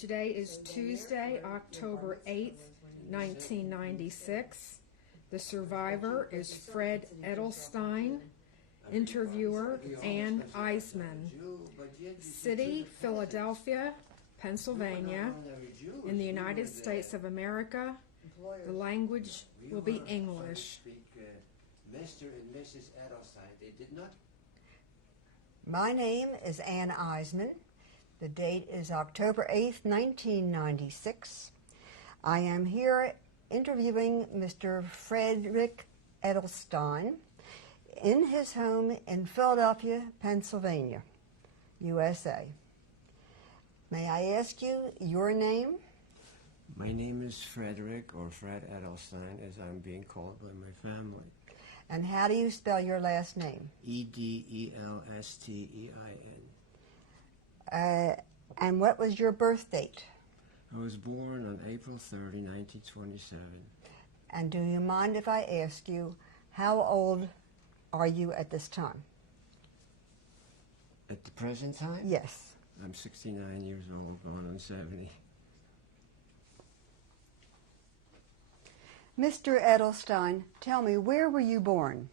Today is Tuesday, October 8th, 1996. The survivor is Fred Edelstein. Interviewer, Ann Eisman. City, Philadelphia, Pennsylvania, in the United States of America. The language will be English. Mr. and Mrs. Edelstein, they did not. My name is Ann Eisman. The date is October 8th, 1996. I am here interviewing Mr. Frederick Edelstein in his home in Philadelphia, Pennsylvania, USA. May I ask you your name? My name is Frederick, or Fred Edelstein, as I'm being called by my family. And how do you spell your last name? Edelstein. And what was your birth date? I was born on April 30, 1927. And do you mind if I ask you, how old are you at this time? At the present time? Yes. I'm 69 years old, going on 70. Mr. Edelstein, tell me, where were you born?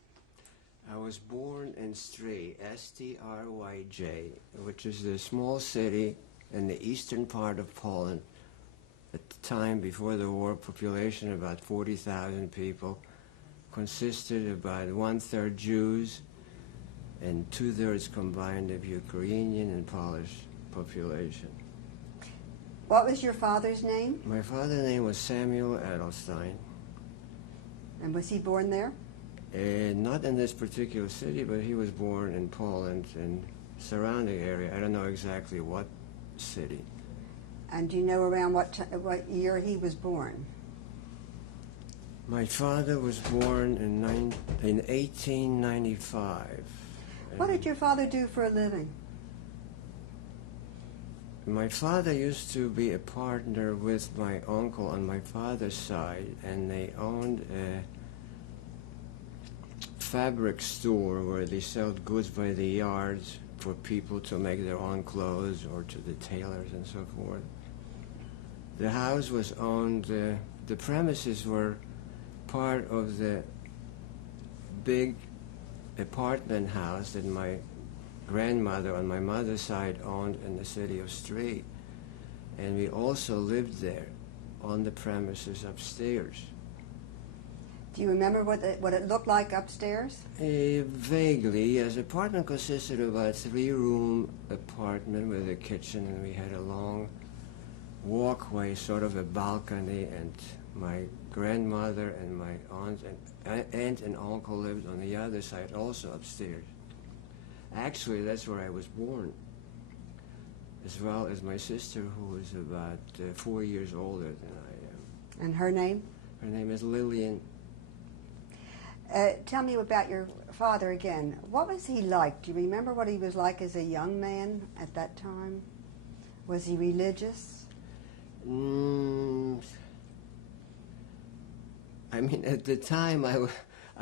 I was born in Stryj, S-T-R-Y-J, which is a small city in the eastern part of Poland. At the time, before the war, population about 40,000 people, consisted of about 1/3 Jews and 2/3 combined of Ukrainian and Polish population. What was your father's name? My father's name was Samuel Edelstein. And was he born there? Not in this particular city, but he was born in Poland and surrounding area. I don't know exactly what city. And do you know around what year he was born? My father was born in 1895. What did your father do for a living? My father used to be a partner with my uncle on my father's side, and they owned a fabric store where they sold goods by the yards for people to make their own clothes or to the tailors and so forth. The house was owned, the premises were part of the big apartment house that my grandmother on my mother's side owned in the city of Stryj. And we also lived there on the premises upstairs. Do you remember what it looked like upstairs? Vaguely, yes. The apartment consisted of a 3-room apartment with a kitchen, and we had a long walkway, sort of a balcony, and my grandmother and my aunt and uncle lived on the other side, also upstairs. Actually, that's where I was born, as well as my sister, who was about 4 years older than I am. And her name? Her name is Lillian. Tell me about your father again. What was he like? Do you remember what he was like as a young man at that time? Was he religious? I mean, at the time, I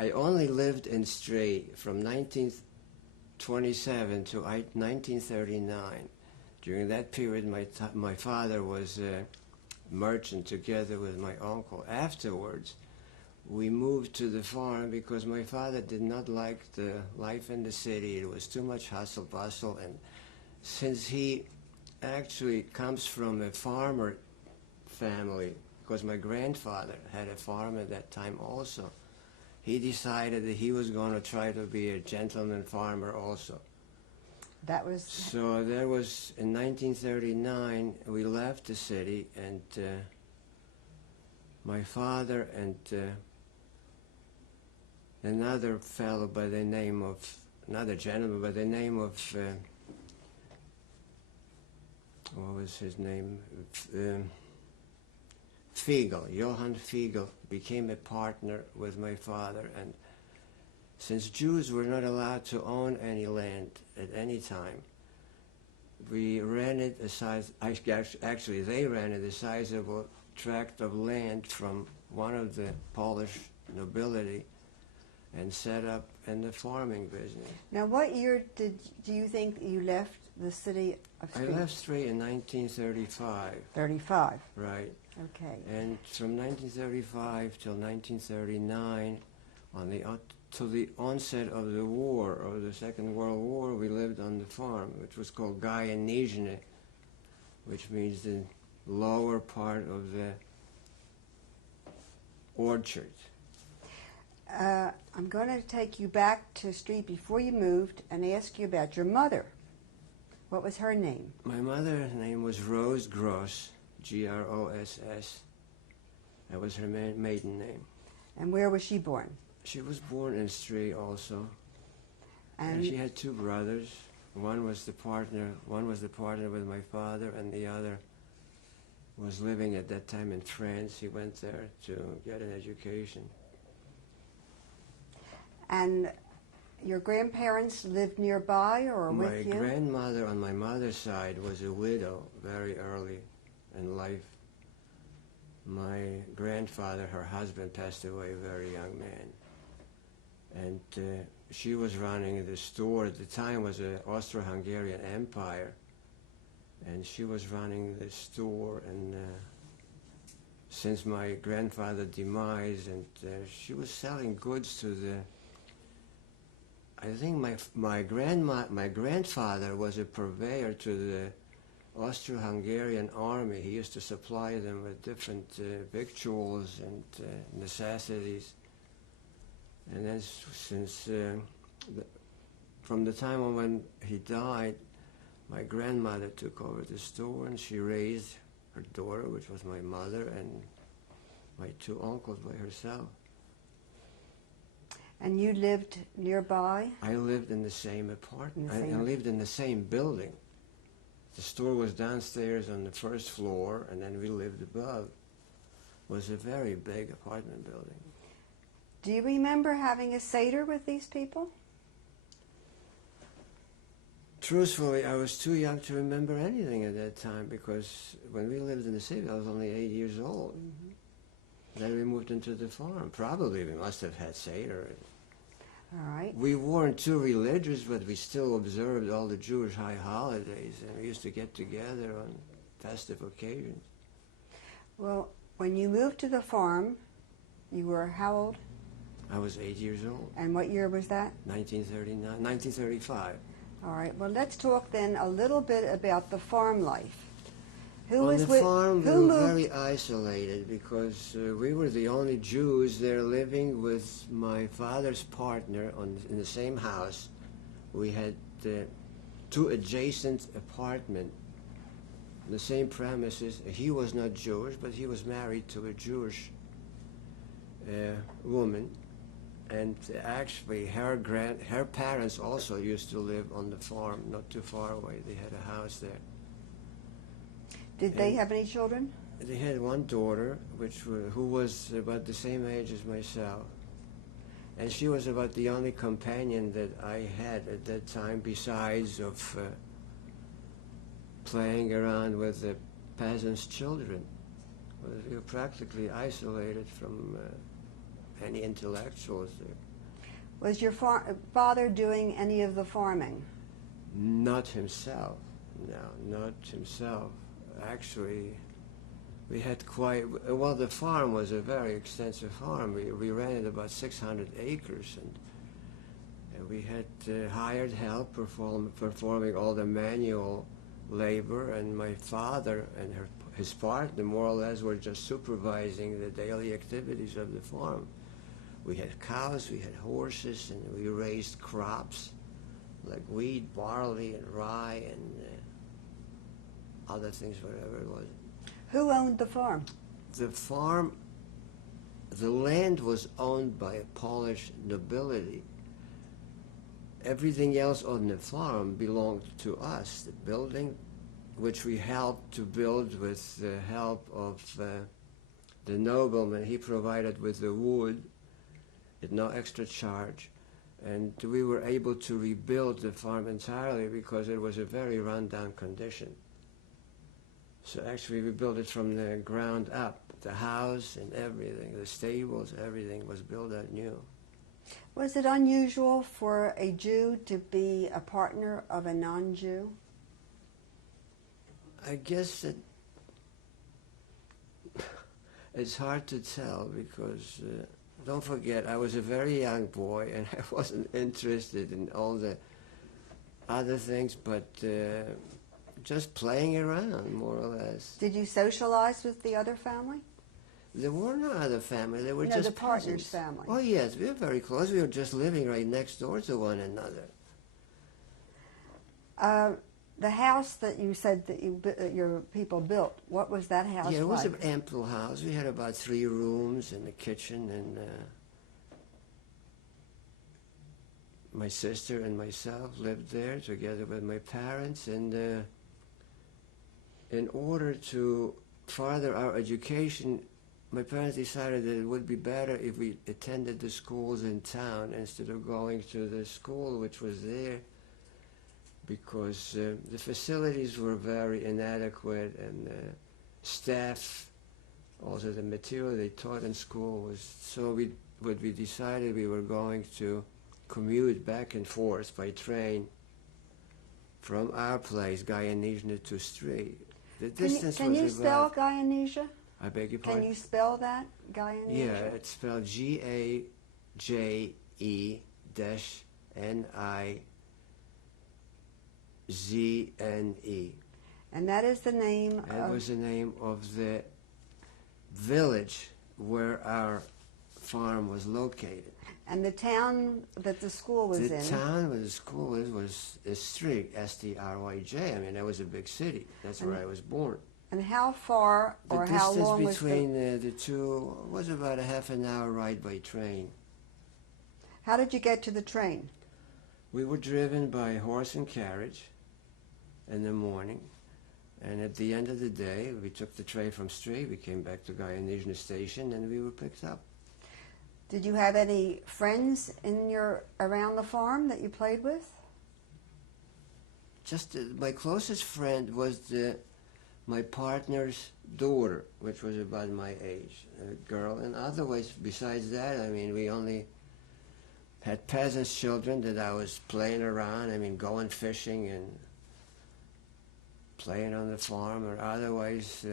only lived in Stryj from 1927 to 1939. During that period, my father was a merchant together with my uncle. Afterwards, we moved to the farm because my father did not like the life in the city. It was too much hustle bustle, and since he actually comes from a farmer family, because my grandfather had a farm at that time also, he decided that he was going to try to be a gentleman farmer also. So there was, in 1939, we left the city, and my father and another fellow by the name of, another gentleman by the name of, what was his name? Fiegel, Johann Fiegel, became a partner with my father, and since Jews were not allowed to own any land at any time, we rented actually they rented a sizable tract of land from one of the Polish nobility and set up in the farming business. Now, what year do you think you left the city of I Street? left Street in 1935. 35. Right. Okay. And from 1935 till 1939, till the onset of the war, of the Second World War, we lived on the farm, which was called Gaya-Nizhne, which means the lower part of the orchard. I'm going to take you back to Street before you moved and ask you about your mother. What was her name? My mother's name was Rose Gross, Gross. That was her maiden name. And where was she born? She was born in Street also. And she had two brothers. One was the partner with my father, and the other was living at that time in France. He went there to get an education. And your grandparents lived nearby or with you? My grandmother on my mother's side was a widow very early in life. My grandfather, her husband, passed away a very young man. And she was running the store. At the time was the Austro-Hungarian Empire. And she was running the store. And since my grandfather's demise, and she was selling goods to the... I think my grandfather was a purveyor to the Austro-Hungarian army. He used to supply them with different victuals and necessities. And then since from the time when he died, my grandmother took over the store, and she raised her daughter, which was my mother, and my two uncles by herself. And you lived nearby? I lived in the same apartment. I lived in the same building. The store was downstairs on the first floor, and then we lived above. It was a very big apartment building. Do you remember having a Seder with these people? Truthfully, I was too young to remember anything at that time, because when we lived in the city, I was only 8 years old. Mm-hmm. Then we moved into the farm. Probably we must have had Seder. All right. We weren't too religious, but we still observed all the Jewish high holidays, and we used to get together on festive occasions. Well, when you moved to the farm, you were how old? I was 8 years old. And what year was that? 1935. All right. Well, let's talk then a little bit about the farm life. On the farm, we were very isolated because we were the only Jews there living with my father's partner in the same house. We had two adjacent apartments, the same premises. He was not Jewish, but he was married to a Jewish woman. And actually, her parents also used to live on the farm, not too far away. They had a house there. Did they have any children? They had one daughter, who was about the same age as myself. And she was about the only companion that I had at that time, besides of playing around with the peasants' children. We were practically isolated from any intellectuals there. Was your father doing any of the farming? Not himself. No, not himself. Actually, we had the farm was a very extensive farm. We rented about 600 acres, and we had hired help performing all the manual labor, and my father and his partner more or less were just supervising the daily activities of the farm. We had cows, we had horses, and we raised crops like wheat, barley, and rye, and other things, whatever it was. Who owned the farm? The land was owned by a Polish nobility. Everything else on the farm belonged to us. The building, which we helped to build with the help of the nobleman, he provided with the wood at no extra charge. And we were able to rebuild the farm entirely because it was a very run-down condition. So actually we built it from the ground up. The house and everything, the stables, everything was built out new. Was it unusual for a Jew to be a partner of a non-Jew? I guess that it's hard to tell because, don't forget, I was a very young boy and I wasn't interested in all the other things, but just playing around, more or less. Did you socialize with the other family? There were no other family. They were No, just the partner's cousins. family. Oh, yes, we were very close. We were just living right next door to one another. The house that you said that your people built, what was that house Yeah, it was like? an ample house. We had about 3 rooms and a kitchen, and my sister and myself lived there together with my parents. And in order to further our education, my parents decided that it would be better if we attended the schools in town instead of going to the school which was there, because the facilities were very inadequate, and staff, also the material they taught in school was, so we decided we were going to commute back and forth by train from our place, Guyana, to Street. The distance Can you was spell about, Guyana? I beg your pardon? Can you spell that, Guyana? Yeah, it's spelled G-A-J-E-N-I-Z-N-E. And that is the name That was the name of the village where our farm was located. And the town that the school was in? The town where the school was Stryk, S-T-R-Y-J. I mean, that was a big city. That's where I was born. And how far or how long The was distance between the two was about a half an hour ride by train. How did you get to the train? We were driven by horse and carriage in the morning, and at the end of the day, we took the train from Stryk. We came back to Guyana Station, and we were picked up. Did you have any friends around the farm that you played with? Just my closest friend was my partner's daughter, which was about my age, a girl. And otherwise, besides that, I mean, we only had peasants' children that I was playing around. I mean, going fishing and playing on the farm, or otherwise.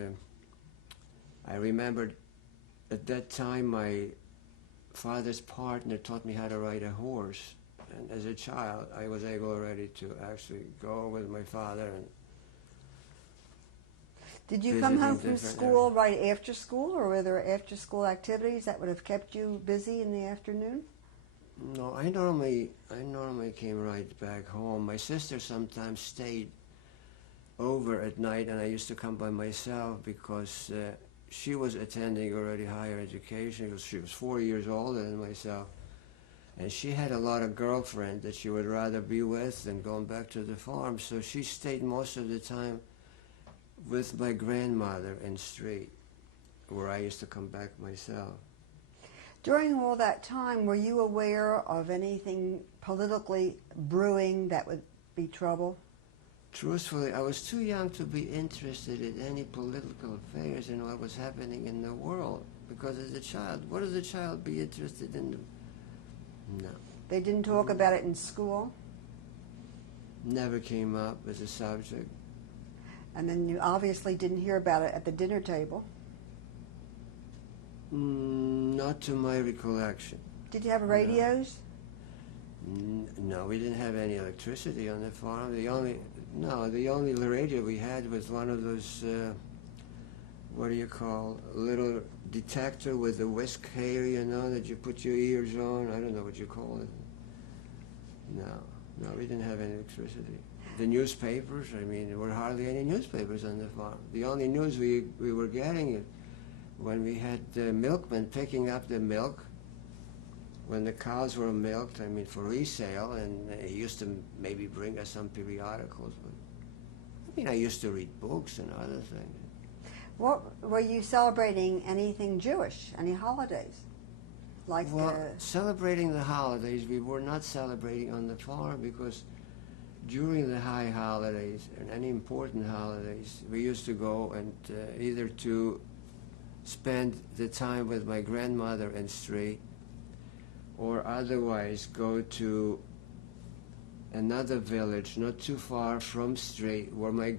I remembered at that time my father's partner taught me how to ride a horse. And as a child, I was able already to actually go with my father. And did you come home from school right after school, or were there after-school activities that would have kept you busy in the afternoon? No, I normally came right back home. My sister sometimes stayed over at night, and I used to come by myself because she was attending already higher education because she was 4 years older than myself. And she had a lot of girlfriends that she would rather be with than going back to the farm. So she stayed most of the time with my grandmother in Stryk, where I used to come back myself. During all that time, were you aware of anything politically brewing that would be trouble? Truthfully, I was too young to be interested in any political affairs and what was happening in the world. Because as a child, what does a child be interested in? No. They didn't talk about it in school? Never came up as a subject. And then you obviously didn't hear about it at the dinner table? Not to my recollection. Did you have radios? No, we didn't have any electricity on the farm. The only radio we had was one of those, what do you call, little detector with a whisk hair, you know, that you put your ears on. I don't know what you call it. No, we didn't have any electricity. The newspapers, I mean, there were hardly any newspapers on the farm. The only news we were getting when we had the milkman picking up the milk, when the cows were milked, I mean, for resale, and he used to maybe bring us some periodicals. But, I mean, I used to read books and other things. What were you celebrating? Anything Jewish? Any holidays? Celebrating the holidays, we were not celebrating on the farm because during the high holidays and any important holidays, we used to go and either to spend the time with my grandmother in Stryk, or otherwise go to another village not too far from Stryk where my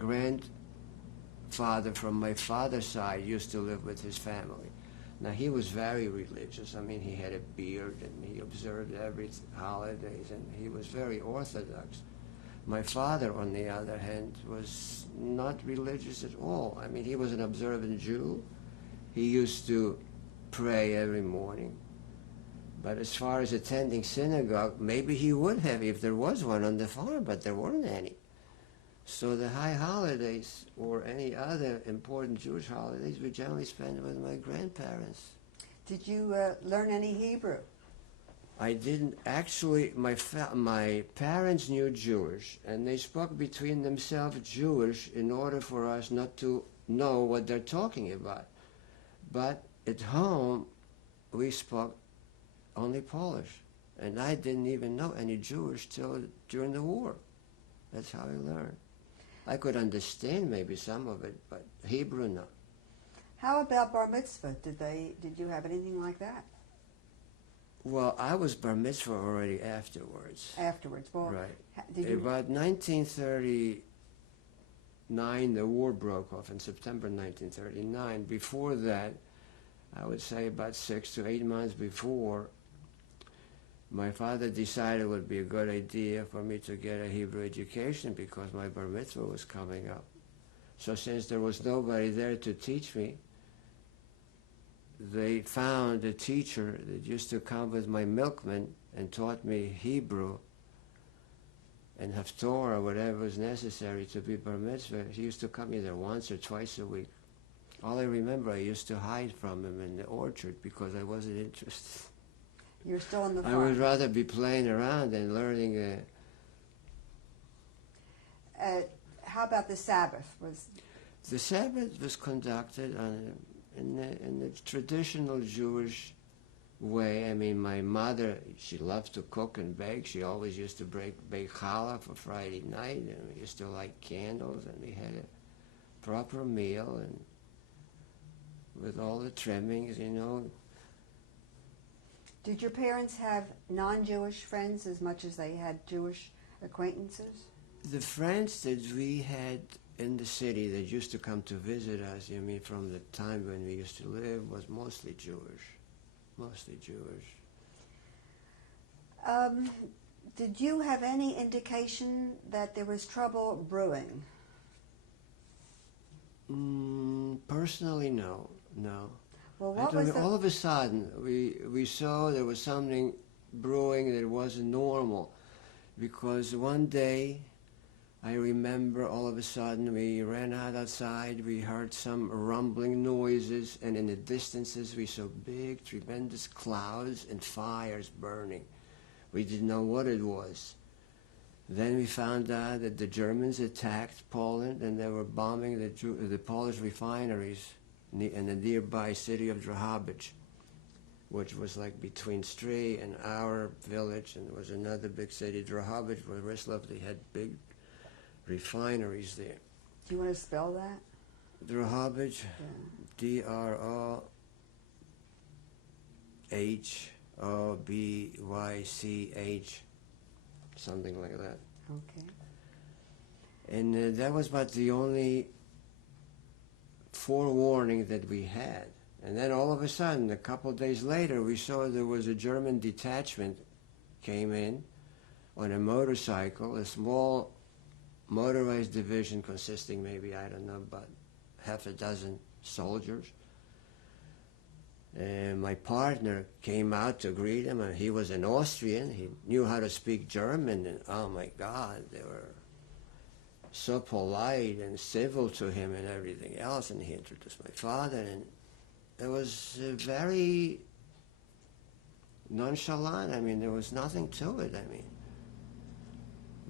grandfather from my father's side used to live with his family. Now, he was very religious. I mean, he had a beard, and he observed every holidays, and he was very orthodox. My father, on the other hand, was not religious at all. I mean, he was an observant Jew. He used to pray every morning. But as far as attending synagogue, maybe he would have if there was one on the farm, but there weren't any. So the high holidays or any other important Jewish holidays we generally spend with my grandparents. Did you learn any Hebrew? I didn't actually. My parents knew Jewish, and they spoke between themselves Jewish in order for us not to know what they're talking about. But at home, we spoke only Polish, and I didn't even know any Jewish till during the war. That's how I learned. I could understand maybe some of it, but Hebrew, no. How about bar mitzvah? Did you have anything like that? Well, I was bar mitzvah already afterwards. Afterwards, well, Right. Did you? About 1939, the war broke off in September 1939. Before that, I would say about 6 to 8 months before, my father decided it would be a good idea for me to get a Hebrew education because my bar mitzvah was coming up. So since there was nobody there to teach me, they found a teacher that used to come with my milkman and taught me Hebrew and Haftorah, whatever was necessary to be bar mitzvah. He used to come either once or twice a week. All I remember, I used to hide from him in the orchard because I wasn't interested. You're still on the I farm. would rather be playing around than learning. How about the Sabbath? The Sabbath was conducted in the traditional Jewish way. I mean, my mother, she loved to cook and bake. She always used to bake challah for Friday night, and we used to light candles, and we had a proper meal, and with all the trimmings, you know. Did your parents have non-Jewish friends as much as they had Jewish acquaintances? The friends that we had in the city that used to come to visit us, I mean, from the time when we used to live, was mostly Jewish. Mostly Jewish. Did you have any indication that there was trouble brewing? Personally, no. Well, what was all of a sudden, we saw there was something brewing that wasn't normal, because one day, I remember all of a sudden we ran out outside, we heard some rumbling noises, and in the distances we saw big, tremendous clouds and fires burning. We didn't know what it was. Then we found out that the Germans attacked Poland and they were bombing the Polish refineries in the nearby city of Drohobych, which was like between Stry and our village, and there was another big city, Drohobych, where Rislov, they had big refineries there. Do you want to spell that? Drohobych, Yeah. Drohobych, something like that. Okay. And that was about the only forewarning that we had. And then all of a sudden, a couple of days later, we saw there was a German detachment came in on a motorcycle, a small motorized division consisting maybe, I don't know, about half a dozen soldiers. And my partner came out to greet him, and he was an Austrian. He knew how to speak German, and oh my God, they were so polite and civil to him and everything else. And he introduced my father, and it was very nonchalant. I mean, there was nothing to it. I mean,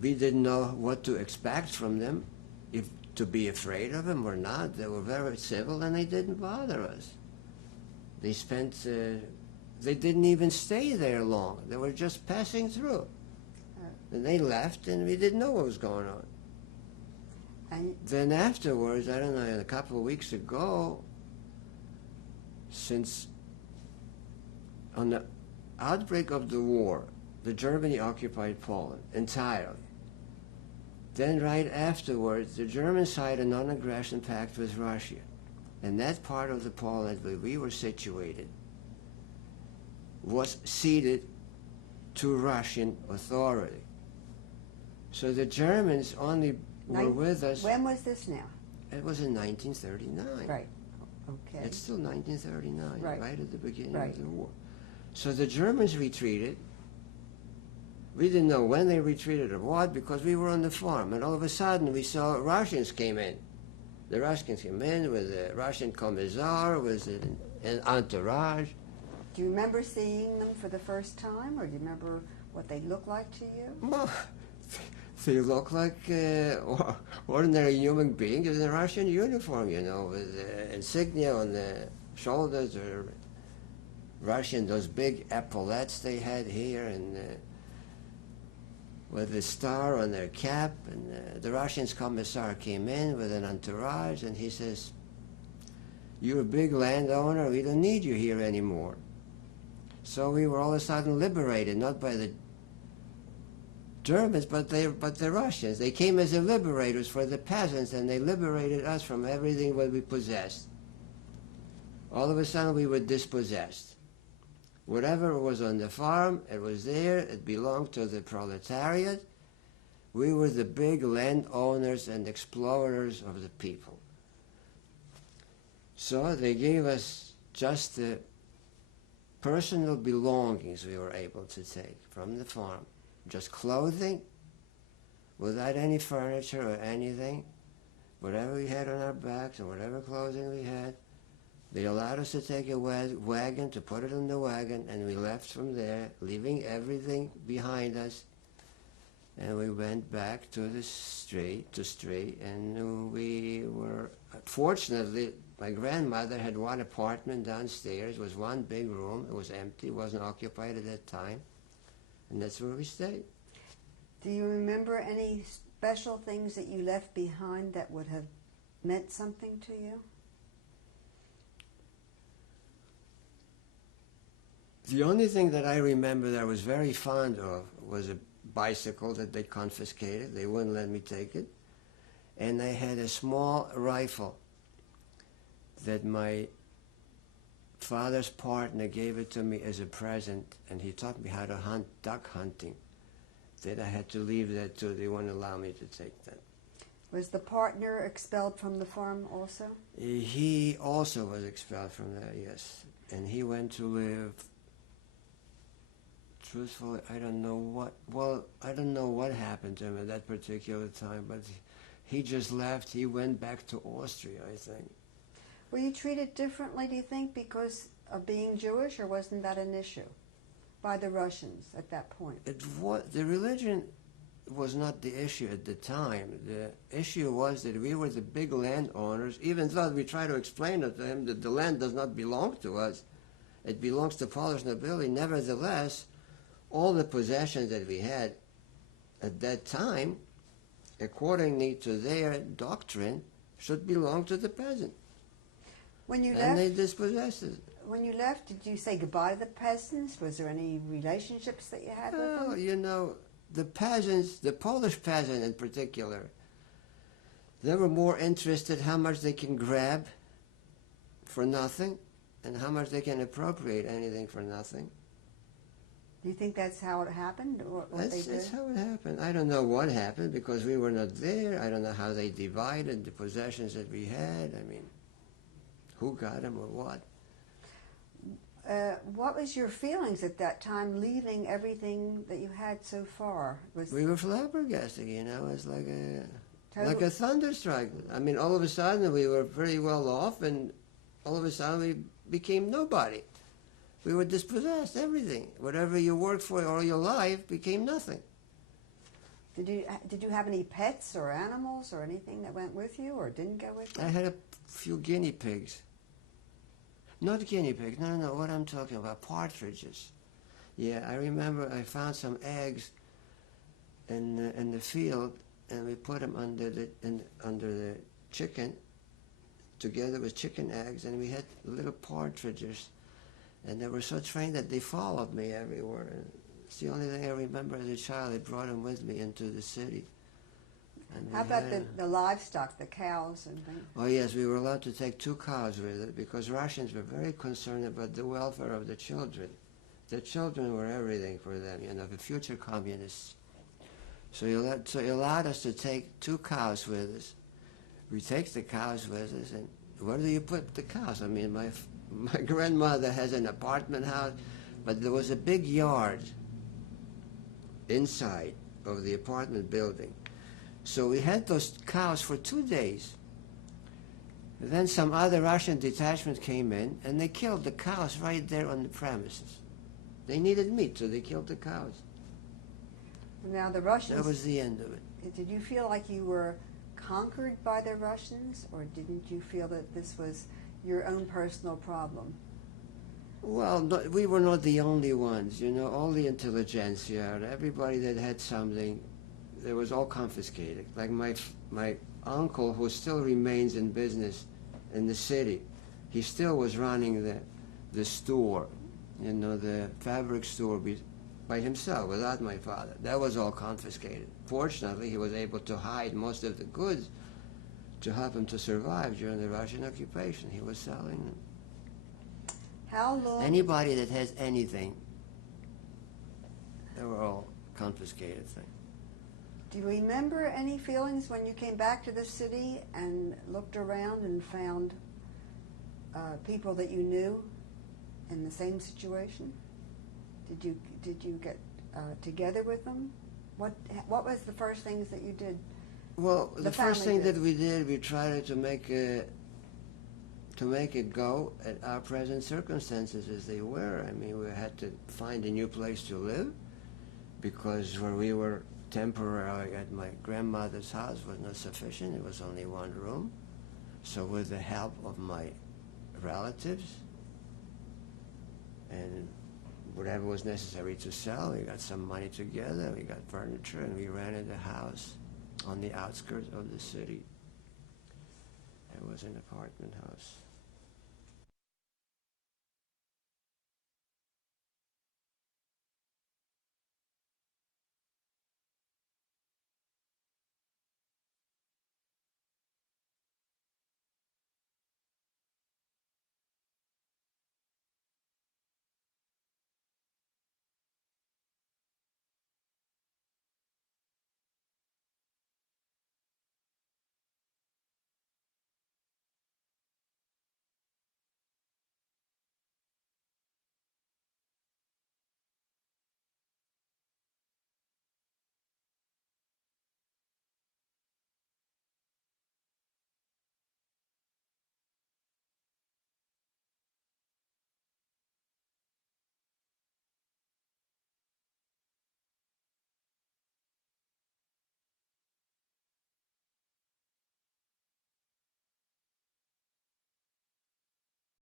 we didn't know what to expect from them, if to be afraid of them or not. They were very civil, and they didn't bother us. They they didn't even stay there long. They were just passing through. And they left, and we didn't know what was going on. And Then afterwards, I don't know, a couple of weeks ago, since on the outbreak of the war, the Germany occupied Poland entirely. Then right afterwards, the Germans signed a non-aggression pact with Russia. And that part of the Poland where we were situated was ceded to Russian authority. So the Germans only were with us. When was this now? It was in 1939. Right. Okay. It's still 1939, Right. right at the beginning Right. of the war. So the Germans retreated. We didn't know when they retreated or what because we were on the farm. And all of a sudden we saw Russians came in. The Russians came in with a Russian commissar, with an entourage. Do you remember seeing them for the first time, or do you remember what they looked like to you? Well, they look like ordinary human beings in a Russian uniform, you know, with insignia on the shoulders, or Russian, those big epaulettes they had here, and with a star on their cap. And the Russian commissar came in with an entourage, and he says, "You're a big landowner, we don't need you here anymore." So we were all of a sudden liberated, not by the Germans, but the Russians. They came as the liberators for the peasants, and they liberated us from everything that we possessed. All of a sudden, we were dispossessed. Whatever was on the farm, it was there. It belonged to the proletariat. We were the big landowners and explorers of the people. So they gave us just the personal belongings we were able to take from the farm. Just clothing, without any furniture or anything. Whatever we had on our backs and whatever clothing we had, they allowed us to take a wagon, to put it in the wagon, and we left from there, leaving everything behind us. And we went back to the street, and we were, fortunately, my grandmother had one apartment downstairs. It was one big room. It was empty, wasn't occupied at that time. And that's where we stayed. Do you remember any special things that you left behind that would have meant something to you? The only thing that I remember that I was very fond of was a bicycle that they confiscated. They wouldn't let me take it. And I had a small rifle that my father's partner gave it to me as a present, and he taught me how to hunt duck hunting. That I had to leave that too. They wouldn't allow me to take that. Was the partner expelled from the farm also? He also was expelled from there, yes. And he went to live, truthfully, I don't know what happened to him at that particular time, but he just left. He went back to Austria, I think. Were you treated differently, do you think, because of being Jewish, or wasn't that an issue by the Russians at that point? The religion was not the issue at the time. The issue was that we were the big landowners, even though we tried to explain it to him that the land does not belong to us. It belongs to Polish nobility. Nevertheless, all the possessions that we had at that time, according to their doctrine, should belong to the peasant. When you And they left, dispossessed it. when you left, did you say goodbye to the peasants? Was there any relationships that you had with Well, them? you know, the peasants, the Polish peasant in particular, they were more interested how much they can grab for nothing and how much they can appropriate anything for nothing. Do you think that's how it happened, or what they did? That's how it happened. I don't know what happened because we were not there. I don't know how they divided the possessions that we had. I mean, who got them or what? What was your feelings at that time, leaving everything that you had so far? We were flabbergasted, you know. It's like a Total- thunderstrike. I mean, all of a sudden we were pretty well off, and all of a sudden we became nobody. We were dispossessed. Everything, whatever you worked for all your life, became nothing. Did you have any pets or animals or anything that went with you or didn't go with you? I had a few guinea pigs. Not guinea pigs, no, what I'm talking about, partridges. Yeah, I remember I found some eggs in the field, and we put them under the chicken, together with chicken eggs, and we had little partridges. And they were so trained that they followed me everywhere. And it's the only thing I remember as a child. I brought them with me into the city. And How about the livestock, the cows and things? Oh yes, we were allowed to take 2 cows with it because Russians were very concerned about the welfare of the children. The children were everything for them, you know, the future communists. So he allowed us to take 2 cows with us. We take the cows with us, and where do you put the cows? I mean, my grandmother has an apartment house, but there was a big yard inside of the apartment building. So we had those cows for 2 days. And then some other Russian detachment came in, and they killed the cows right there on the premises. They needed meat, so they killed the cows. Now the Russians... That was the end of it. Did you feel like you were conquered by the Russians, or didn't you feel that this was your own personal problem? Well, we were not the only ones, you know. All the intelligentsia, everybody that had something, it was all confiscated. Like my uncle, who still remains in business in the city, he still was running the store, you know, the fabric store by himself, without my father. That was all confiscated. Fortunately, he was able to hide most of the goods to help him to survive during the Russian occupation. He was selling them. How long? Anybody that has anything, they were all confiscated things. Do you remember any feelings when you came back to the city and looked around and found people that you knew in the same situation? Did you get together with them? What was the first things that you did? Well, the first thing that we did, we tried to make it go at our present circumstances as they were. I mean, we had to find a new place to live because where we were temporarily at my grandmother's house was not sufficient. It was only 1 room. So with the help of my relatives and whatever was necessary to sell, we got some money together, we got furniture, and we rented a house on the outskirts of the city. It was an apartment house.